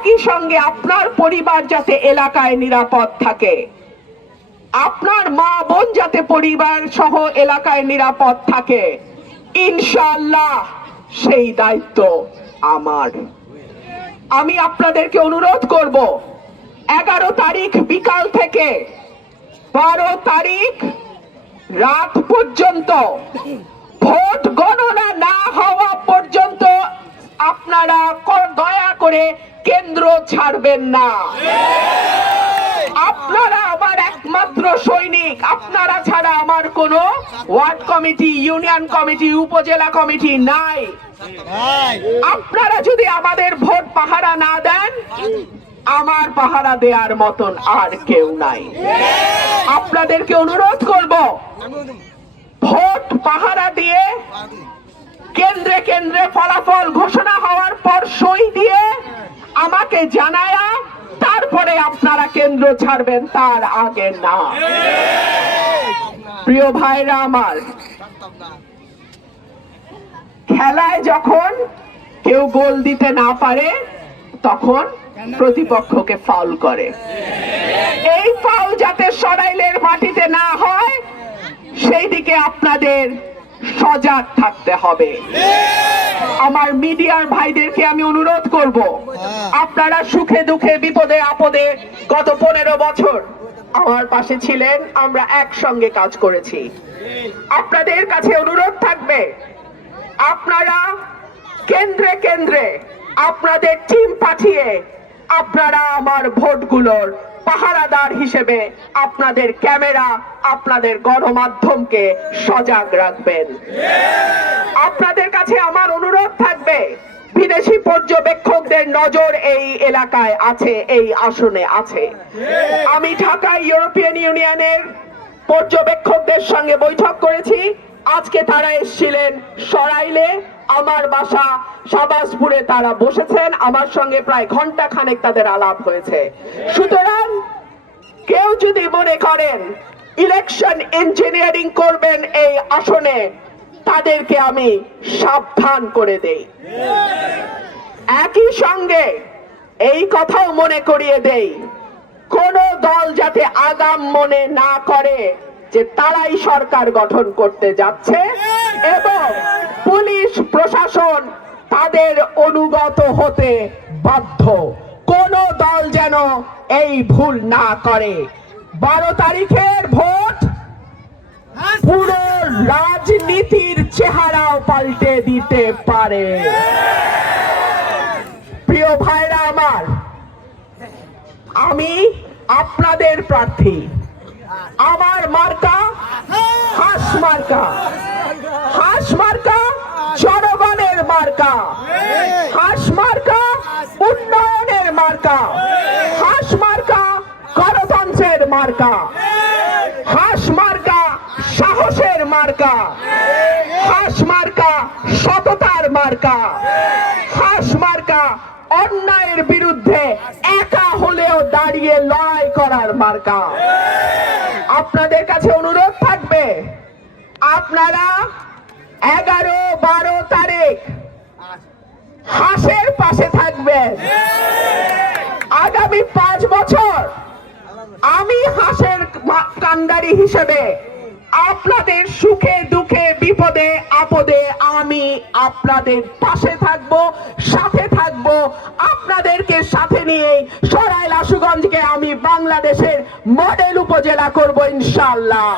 একই সঙ্গে আপনার পরিবার যাতে এলাকায় নিরাপদ থাকে, আপনার মা বোন যাতে পরিবার সহ এলাকায় নিরাপদ থাকে, ইনশাআল্লাহ সেই দায়িত্ব আমার। আমি আপনাদেরকে অনুরোধ করব, 11 তারিখ বিকাল থেকে 12 তারিখ রাত পর্যন্ত, ভোট গণনা না হওয়া পর্যন্ত আপনারা দয়া করে কেন্দ্র ছাড়বেন না। আপনারা আমার একমাত্র সৈনিক, আপনারা ছাড়া আমার কোনো ওয়ার্ড কমিটি, ইউনিয়ন কমিটি, উপজেলা কমিটি নাই। আপনারা যদি আমাদের ভোট পাহারা না দেন, আমার পাহারা দেওয়ার মতন আর কেউ নাই। আপনাদেরকে অনুরোধ করব, ভোট পাহারা দিয়ে কেন্দ্রে কেন্দ্রে ফলাফল ঘোষণা হওয়ার পর সই দিয়ে আমাকে জানায়া তারপরে আপনারা কেন্দ্র ছাড়বেন, তার আগে না। প্রিয় ভাইরা আমার, খেলায় যখন কেউ গোল দিতে না পারে তখন প্রতিপক্ষকে ফাউল করে। এই ফাউল যাতে সরাইলের মাটিতে না হয় সেই দিকে আপনাদের সজাগ থাকতে হবে। আমার মিডিয়ার ভাইদেরকে আমি অনুরোধ করব, আপনারা সুখে দুঃখে বিপদে আপদে গত 15 বছর আমার পাশে ছিলেন, আমরা একসঙ্গে কাজ করেছি। আপনাদের কাছে অনুরোধ থাকবে, আপনারা কেন্দ্রে কেন্দ্রে আপনাদের টিম পাঠিয়ে আপনারা আমার ভোটগুলোর পাহারাদার হিসেবে আপনাদের ক্যামেরা, আপনাদের গণমাধ্যমকে সজাগ রাখবেন। আপনাদের কাছে আমার অনুরোধ থাকবে, বিদেশি পর্যবেক্ষকদের নজর এই এলাকায় আছে, এই আসনে আছে। আমি ঢাকায় ইউরোপিয়ান ইউনিয়নের পর্যবেক্ষকদের সঙ্গে বৈঠক করেছি। আজকে তারা এসেছিলেন সরাইলে, আমার বাসা শাহবাজপুরে তারা বসেছেন, আমার সঙ্গে প্রায় ঘন্টা খানেক তাদের আলাপ হয়েছে। সুতরাং কেউ যদি মনে করেন ইলেকশন ইঞ্জিনিয়ারিং করবেন এই আসনে, তাদেরকে আমি সাবধান করে দেই। একই সঙ্গে এই কথাও মনে করিয়ে দেই, কোন দল যাতে আগাম মনে না করে যে তারাই সরকার গঠন করতে যাচ্ছে এবং পুলিশ প্রশাসন তাদের অনুগত হতে বাধ্য। কোন দল যেন এই ভুল না করে। 12 তারিখের ভোট পুরো রাজনীতির চেহারাও পাল্টে দিতে পারে। প্রিয় ভাইরা আমার, আমি আপনাদের প্রার্থী। আমার মার্কা হাঁস মার্কা। হাঁস মার্কা জনগণের মার্কা। হাঁস মার্কা উন্নয়নের মার্কা। হাঁস মার্কা গণতন্ত্রের মার্কা। হাঁস মার্কা সাহসের মার্কা। হাঁস মার্কা সততার মার্কা। হাঁস মার্কা অন্যায়ের বিরুদ্ধে একা হলেও দাঁড়িয়ে লড়াই করার মার্কা। আপনাদের কাছে অনুরোধ থাকবে, আপনারা 11-12 তারিখ হাঁসের পাশে থাকবেন। আগামী 5 বছর আমি হাঁসের কান্ডারি হিসেবে আপনাদের সুখে দুঃখে বিপদে আপদে আমি আপনাদের পাশে থাকব, সাথে থাকব। আপনাদেরকে সাথে নিয়ে সরাইল আশুগঞ্জকে আমি বাংলাদেশের মডেল উপজেলা করব ইনশাআল্লাহ।